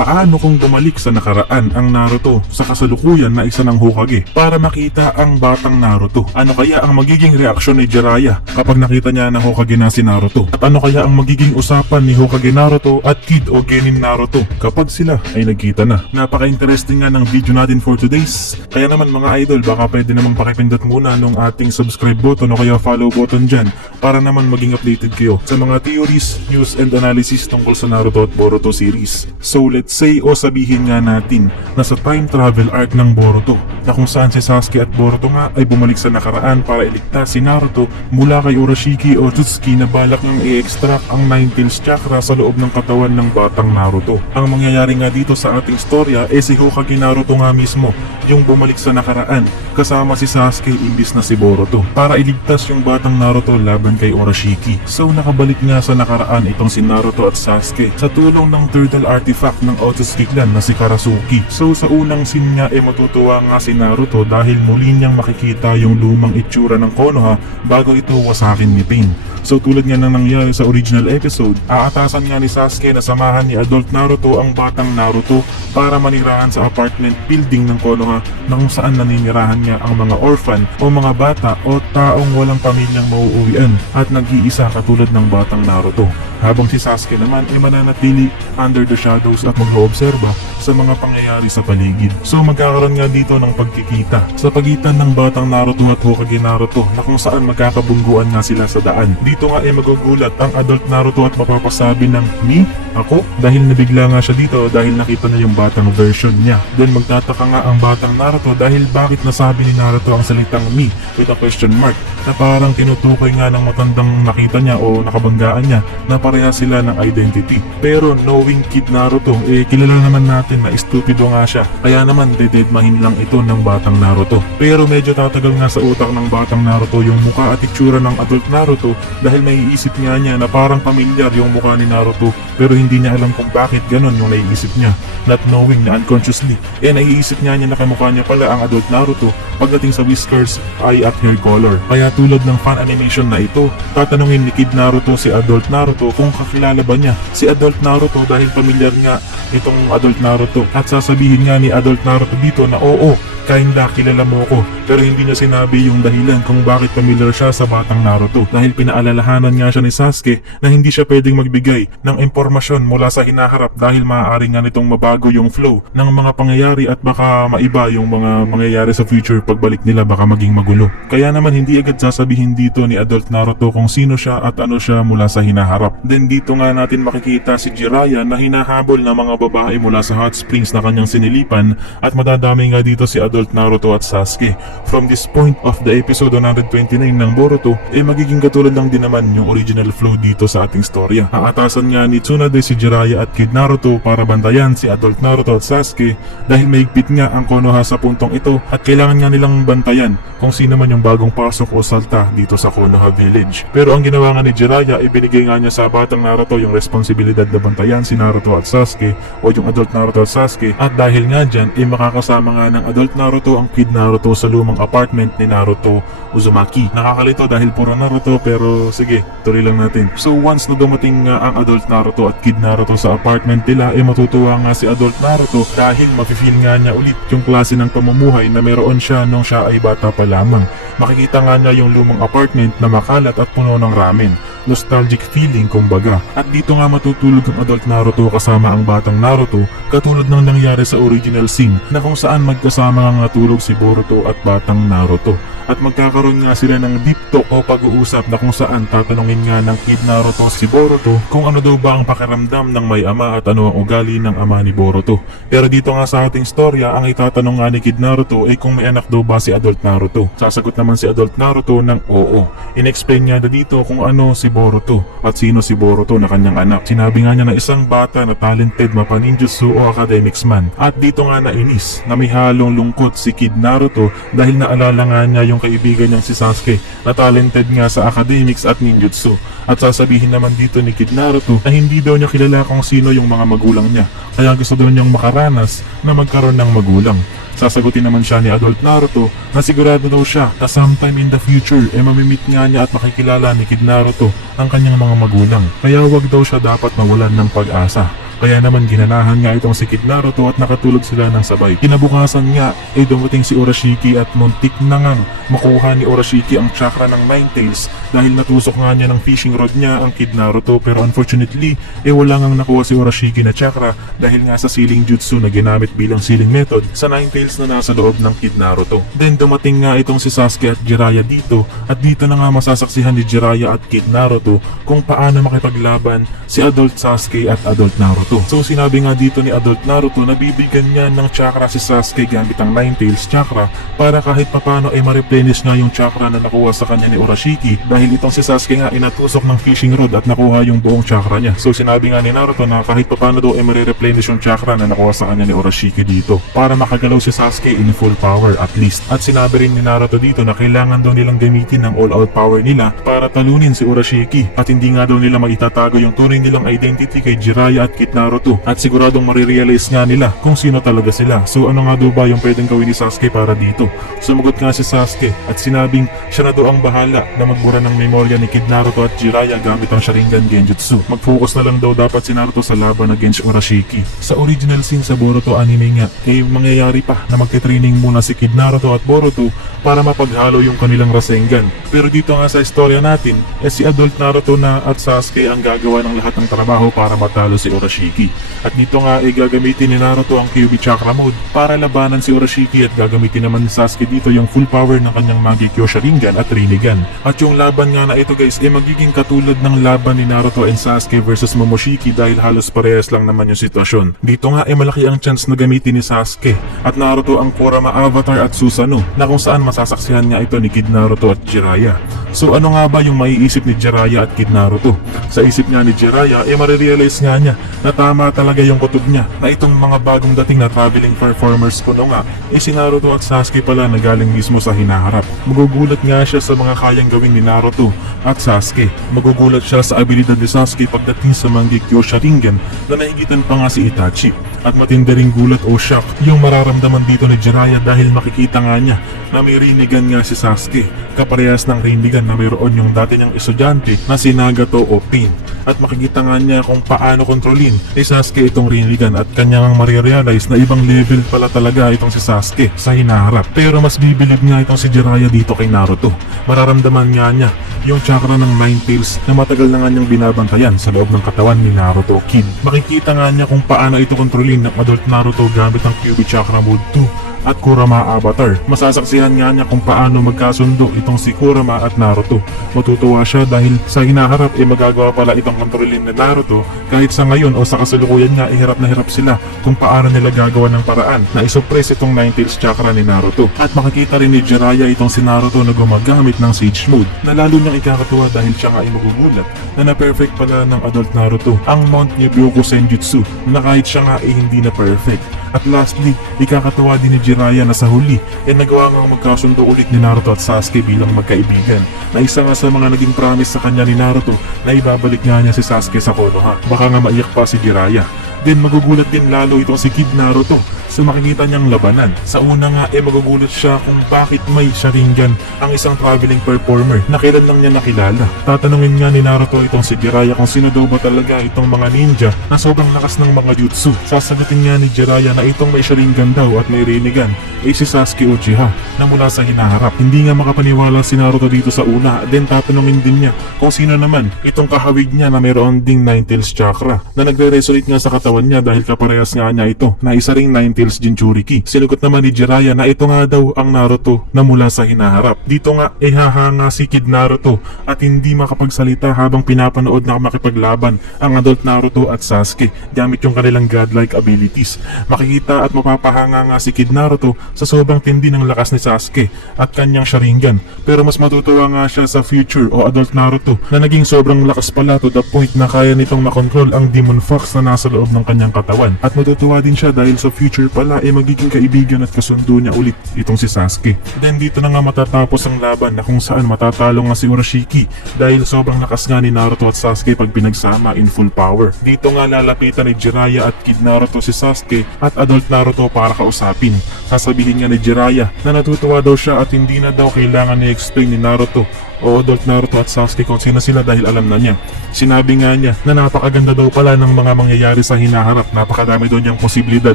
paano kung bumalik sa nakaraan ang Naruto sa kasalukuyan na isa ng Hokage para makita ang batang Naruto? Ano kaya ang magiging reaksyon ni Jiraiya kapag nakita niya na Hokage na si Naruto? At ano kaya ang magiging usapan ni Hokage Naruto at Kid o Genin Naruto kapag sila ay nagkita na? Napaka-interesting nga ng video natin for today's. Kaya naman mga idol, baka pwede namang pakipindot muna nung ating subscribe button o kaya follow button dyan para naman maging updated kayo sa mga theories, news and analysis tungkol sa Naruto at Boruto series. So let's say o sabihin nga natin na sa time travel arc ng Boruto na kung saan si Sasuke at Boruto nga ay bumalik sa nakaraan para iligtas si Naruto mula kay Urashiki o Tsuki na balak ng i-extract ang Nine Tails Chakra sa loob ng katawan ng batang Naruto. Ang mangyayari nga dito sa ating storya si Hokage Naruto nga mismo yung bumalik sa nakaraan kasama si Sasuke imbis na si Boruto para iligtas yung batang Naruto laban kay Urashiki. So nakabalik nga sa nakaraan itong si Naruto at Sasuke sa tulong ng turtle artifact ng Otsutsuki clan na si Karasuki. So sa unang scene nga matutuwa nga si Naruto dahil muli niyang makikita yung lumang itsura ng Konoha bago ito wasakin ni Pain. So tulad nga na nangyari sa original episode, aatasan nga ni Sasuke na samahan ni adult Naruto ang batang Naruto para manirahan sa apartment building ng Konoha na kung saan naninirahan niya ang mga orphan o mga bata o taong walang pamilyang mauuwian at nag-iisa katulad ng batang Naruto. Habang si Sasuke naman ay mananatili under the shadows at mag-oobserba sa mga pangyayari sa paligid. So magkakaroon nga dito ng pagkikita sa pagitan ng batang Naruto at Hokage Naruto na kung saan magkakabungguan nga sila sa daan. Dito nga ay magugulat ang adult Naruto at mapapasabi ng "Me? Ako?" dahil nabigla nga siya dito dahil nakita na yung batang version niya. Then magtataka nga ang batang Naruto dahil bakit nasabi ni Naruto ang salitang "me" with a question mark na parang tinutukoy nga ng matandang nakita niya o nakabanggaan niya na pareha sila ng identity. Pero knowing Kid Naruto, kilala naman natin na estupido nga siya. Kaya naman dededmahin lang ito ng batang Naruto. Pero medyo tatagal nga sa utak ng batang Naruto yung muka at itsura ng adult Naruto dahil naiisip nga niya na parang pamilyar yung mukha ni Naruto pero hindi niya alam kung bakit ganon yung naiisip niya. Not knowing na unconsciously, naiisip niya na kamukha niya pala ang adult Naruto pagdating sa whiskers, eye at hair color. Kaya tulad ng fan animation na ito, tatanungin ni Kid Naruto si adult Naruto kung kakilala ba niya si adult Naruto dahil pamilyar nga itong adult Naruto at sasabihin nga ni adult Naruto dito na oo, kinda kilala mo ko, pero hindi niya sinabi yung dahilan kung bakit familiar siya sa batang Naruto dahil pinaalalahanan nga siya ni Sasuke na hindi siya pwedeng magbigay ng impormasyon mula sa hinaharap dahil maaari nga nitong mabago yung flow ng mga pangyayari at baka maiba yung mga mangyayari sa future pagbalik nila, baka maging magulo. Kaya naman hindi agad sasabihin dito ni adult Naruto kung sino siya at ano siya mula sa hinaharap. Then dito nga natin makikita si Jiraiya na hinahabol ng mga babae mula sa hot springs na kanyang sinilipan at madadami nga dito si adult Naruto at Sasuke. From this point of the episode 129 ng Boruto, magiging katulad lang din naman yung original flow dito sa ating storya. Aatasan nga ni Tsunade si Jiraiya at Kid Naruto para bantayan si adult Naruto at Sasuke dahil mahigpit nga ang Konoha sa puntong ito at kailangan nga nilang bantayan kung sino man yung bagong pasok o salta dito sa Konoha Village. Pero ang ginawa nga ni Jiraiya, ibinigay nga niya sa batang Naruto yung responsibilidad na bantayan si Naruto at Sasuke o yung adult Naruto at Sasuke at dahil nga dyan, makakasama nga ng adult Naruto ang Kid Naruto sa lumang apartment ni Naruto Uzumaki. Nakakalito dahil puro Naruto pero sige, tuloy lang natin. So once na dumating nga ang adult Naruto at Kid Naruto sa apartment nila, matutuwa nga si adult Naruto dahil mafe-feel nga niya ulit yung klase ng pamumuhay na meron siya nung siya ay bata pa lamang. Makikita nga niya yung lumang apartment na makalat at puno ng ramen. Nostalgic feeling kumbaga. At dito nga matutulog ang adult Naruto kasama ang batang Naruto katulad ng nangyari sa original scene na kung saan magkasama nga natulog si Boruto at batang Naruto. At magkakaroon nga sila ng deep talk o pag-uusap na kung saan tatanungin nga ng Kid Naruto si Boruto kung ano daw ba ang pakiramdam ng may ama at ano ang ugali ng ama ni Boruto. Pero dito nga sa ating storya, ang itatanong nga ni Kid Naruto ay kung may anak daw ba si adult Naruto. Sasagot naman si adult Naruto ng oo. In-explain niya na dito kung ano si Boruto at sino si Boruto na kanyang anak. Sinabi nga niya na isang bata na talented mapaninjutsu o academics man. At dito nga nainis na may halong lungkot si Kid Naruto dahil naalala nga niya yung kaibigan niyang si Sasuke na talented nga sa academics at ninjutsu. At sasabihin naman dito ni Kid Naruto na hindi daw niya kilala kung sino yung mga magulang niya, kaya gusto daw niyang makaranas na magkaroon ng magulang. Sasagutin naman siya ni adult Naruto na sigurado daw siya na sometime in the future mamimit nga niya at makikilala ni Kid Naruto ang kanyang mga magulang, kaya wag daw siya dapat mawalan ng pag-asa. Kaya naman ginanahan nga itong si Kid Naruto at nakatulog sila ng sabay. Kinabukasan nga ay dumating si Urashiki at muntik na ngang makuha ni Urashiki ang chakra ng Nine Tails dahil natusok nga niya ng fishing rod niya ang Kid Naruto, pero unfortunately wala ngang nakuha si Urashiki na chakra dahil nga sa sealing jutsu na ginamit bilang sealing method sa Nine Tails na nasa loob ng Kid Naruto. Then dumating nga itong si Sasuke at Jiraiya dito at dito na nga masasaksihan ni Jiraiya at Kid Naruto kung paano makipaglaban si Adult Sasuke at Adult Naruto. So sinabi nga dito ni Adult Naruto na bibigyan niya ng chakra si Sasuke gamit ang Nine Tails chakra para kahit papano ay ma-replenish nga yung chakra na nakuha sa kanya ni Urashiki dahil itong si Sasuke nga inatusok ng fishing rod at nakuha yung buong chakra niya. So sinabi nga ni Naruto na kahit papano daw ay ma-replenish yung chakra na nakuha sa kanya ni Urashiki dito para makagalaw si Sasuke in full power at least. At sinabi rin ni Naruto dito na kailangan daw nilang gamitin ang all-out power nila para talunin si Urashiki at hindi nga daw nila maitatago yung tunay nilang identity kay Jiraiya at Kid Naruto at siguradong marirealize nga nila kung sino talaga sila. So ano nga daw ba yung pwedeng gawin ni Sasuke para dito? Sumagot nga si Sasuke at sinabing siya na daw ang bahala na magbura ng memorya ni Kid Naruto at Jiraiya gamit ang Sharingan Genjutsu. Mag-focus na lang daw dapat si Naruto sa laban against Urashiki. Sa original scene sa Boruto anime nga mangyayari pa na magte-training muna si Kid Naruto at Boruto para mapaghalo yung kanilang Rasengan. Pero dito nga sa istorya natin si Adult Naruto na at Sasuke ang gagawa ng lahat ng trabaho para matalo si Urashiki. At dito nga gagamitin ni Naruto ang Kyuubi Chakra Mode para labanan si Urashiki at gagamitin naman ni Sasuke dito yung full power ng kanyang Mangekyo Sharingan at Rinnegan. At yung laban nga na ito guys magiging katulad ng laban ni Naruto and Sasuke versus Momoshiki dahil halos parehas lang naman yung sitwasyon. Dito nga malaki ang chance na gamitin ni Sasuke at Naruto ang Kurama Avatar at Susanoo na kung saan masasaksihan nga ito ni Kid Naruto at Jiraiya. So ano nga ba yung maiisip ni Jiraiya at Kid Naruto? Sa isip nga ni Jiraiya marirealize nga niya na tama talaga yung kutob niya na itong mga bagong dating na traveling performers kuno nga si Naruto at Sasuke pala na galing mismo sa hinaharap. Magugulat nga siya sa mga kayang gawin ni Naruto at Sasuke. Magugulat siya sa abilidad ni Sasuke pagdating sa Mangekyo Sharingan na nahigitan pa nga si Itachi. At matindi ring gulat o shock yung mararamdaman dito ni Jiraiya dahil makikita nga niya na may Rinnegan nga si Sasuke. Kaparehas ng Rinnegan na mayroon yung dati niyang estudyante na si Nagato o Pain. At makikita nga niya kung paano kontrolin ni Sasuke itong Rinnegan at kanyang marirealize na ibang level pala talaga itong si Sasuke sa hinaharap. Pero mas bibilib nga itong si Jiraiya dito kay Naruto. Mararamdaman nga niya yung chakra ng Nine Tails na matagal na nga niyang binabantayan sa loob ng katawan ni Naruto Kid. Makikita nga niya kung paano ito kontrolin ng Adult Naruto gamit ang Kyuubi Chakra Mode 2 at Kurama Avatar. Masasaksihan nga niya kung paano magkasundo itong si Kurama at Naruto. Matutuwa siya dahil sa hinaharap magagawa pala itong kontrolin ni Naruto kahit sa ngayon o sa kasalukuyan nga hirap na hirap sila kung paano nila gagawa ng paraan na isuppress itong Nine Tails chakra ni Naruto. At makikita rin ni Jiraiya itong si Naruto na gumagamit ng Sage Mode na lalo niyang ikakatuwa dahil siya nga magugulat na na-perfect pala ng Adult Naruto ang Mount Nibyoku Senjutsu na kahit siya nga hindi na perfect. At lastly, ikakatuwa din ni Jiraiya na sa huli nagawa nga magkasundo ulit ni Naruto at Sasuke bilang magkaibigan na isa nga sa mga naging promise sa kanya ni Naruto na ibabalik nga niya si Sasuke sa Konoha. Baka nga maiyak pa si Jiraiya. Then magugulat din lalo itong si Kid Naruto sa makikita niyang labanan. Sa una nga magugulat siya kung bakit may Sharingan ang isang traveling performer na kailan lang niya nakilala. Tatanungin nga ni Naruto itong si Jiraiya kung sino daw ba talaga itong mga ninja na sobrang lakas ng mga jutsu. Sasagutin nga ni Jiraiya na itong may Sharingan daw at may Rinnegan si Sasuke Uchiha na mula sa hinaharap. Hindi nga makapaniwala si Naruto dito sa una. Then tatanungin din niya kung sino naman itong kahawig niya na mayroon ding Nine Tails chakra na nagre-resonate nga sa katawan niya dahil kaparehas nga niya ito na isa ring Nine Tails Jinchuriki. Sinugot naman ni Jiraiya na ito nga daw ang Naruto na mula sa hinaharap. Dito nga hahanga si Kid Naruto at hindi makapagsalita habang pinapanood na makipaglaban ang Adult Naruto at Sasuke gamit yung kanilang godlike abilities. Makikita at mapapahanga nga si Kid Naruto sa sobrang tindi ng lakas ni Sasuke at kanyang Sharingan. Pero mas matutuwa nga siya sa future o Adult Naruto na naging sobrang lakas pala to the point na kaya nitong makontrol ang Demon Fox na nasa loob ng kanyang katawan. At matutuwa din siya dahil sa future pala magiging kaibigan at kasundo niya ulit itong si Sasuke. Then dito na nga matatapos ang laban na kung saan matatalo nga si Urashiki dahil sobrang lakas nga ni Naruto at Sasuke pag pinagsama in full power. Dito nga lalapitan ni Jiraiya at Kid Naruto si Sasuke at Adult Naruto para kausapin. Sasabihin nga ni Jiraiya na natutuwa daw siya at hindi na daw kailangan i-explain ni Naruto o adult Naruto at Sasuke kung sino sila dahil alam na niya. Sinabi nga niya na napakaganda daw pala ng mga mangyayari sa hinaharap. Napakadami daw niyang posibilidad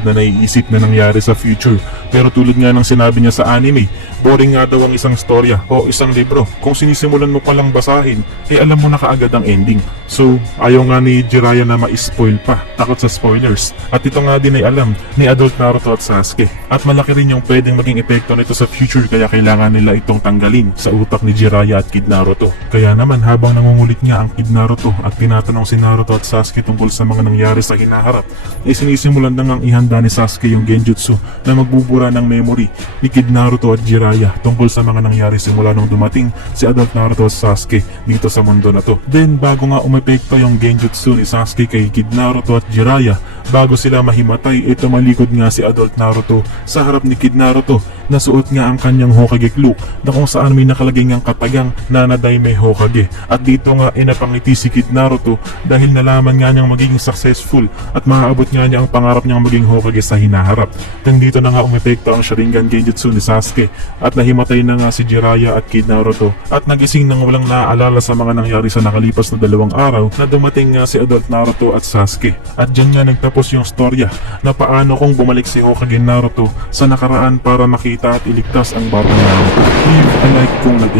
na naiisip na nangyari sa future. Pero tulad nga ng sinabi niya sa anime, boring nga daw ang isang storya o isang libro. Kung sinisimulan mo palang basahin, alam mo na kaagad ang ending. So, ayaw nga ni Jiraiya na ma-spoil pa. Takot sa spoilers. At ito nga din ay alam ni adult Naruto at Sasuke. At malaki rin yung pwedeng maging epekto nito sa future kaya kailangan nila itong tanggalin sa utak ni Jiraiya at Kid Naruto. Kaya naman habang nangungulit nga ang Kid Naruto at tinatanong si Naruto at Sasuke tungkol sa mga nangyari sa hinaharap, ay sinisimulan na ngang ihanda ni Sasuke yung genjutsu na magbubura ng memory ni Kid Naruto at Jiraiya tungkol sa mga nangyari simula nung dumating si adult Naruto at Sasuke dito sa mundo na to. Then bago nga umepekto yung genjutsu ni Sasuke kay Kid Naruto at Jiraiya, bago sila mahimatay, tumalikod nga si adult Naruto sa harap ni Kid Naruto na suot nga ang kanyang Hokage cloak na kung saan may nakalagay ngang katagang Nanadaime Hokage. At dito nga napangiti si Kid Naruto dahil nalaman nga niyang magiging successful at maaabot nga niya ang pangarap niyang maging Hokage sa hinaharap. Then dito na nga umepekto ang Sharingan Genjutsu ni Sasuke at nahimatay na nga si Jiraiya at Kid Naruto at nagising nang walang naaalala sa mga nangyari sa nakalipas na 2 araw na dumating nga si adult Naruto at Sasuke. At dyan nga nagtapos yung storya na paano kung bumalik si Hokage Naruto sa nakaraan para makita at iligtas ang batang Naruto. Leave a like kung nag